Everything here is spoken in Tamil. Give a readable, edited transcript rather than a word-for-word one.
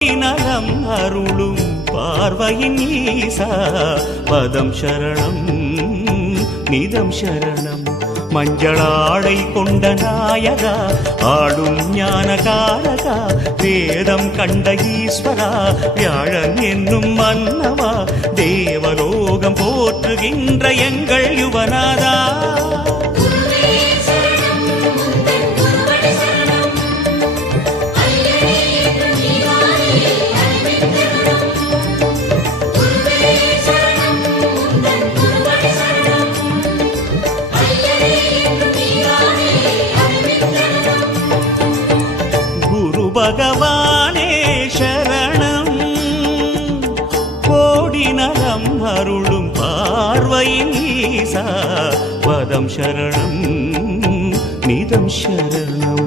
நலம் அருளும் பார்வையின் ஈசா பதம் சரணம் நிதம் சரணம். மஞ்சளாடை கொண்ட நாயகா ஆடும் ஞானகாரகா வேதம் கண்ட ஈஸ்வரா வியாழன் என்னும் மன்னவா தேவலோகம் போற்றுகின்ற எங்கள் யுவனாதா. பகவானே சரணம் கோடி நலம் அருளும் பார்வையின் ஈசா பதம் சரணம் நிதம் சரணம்.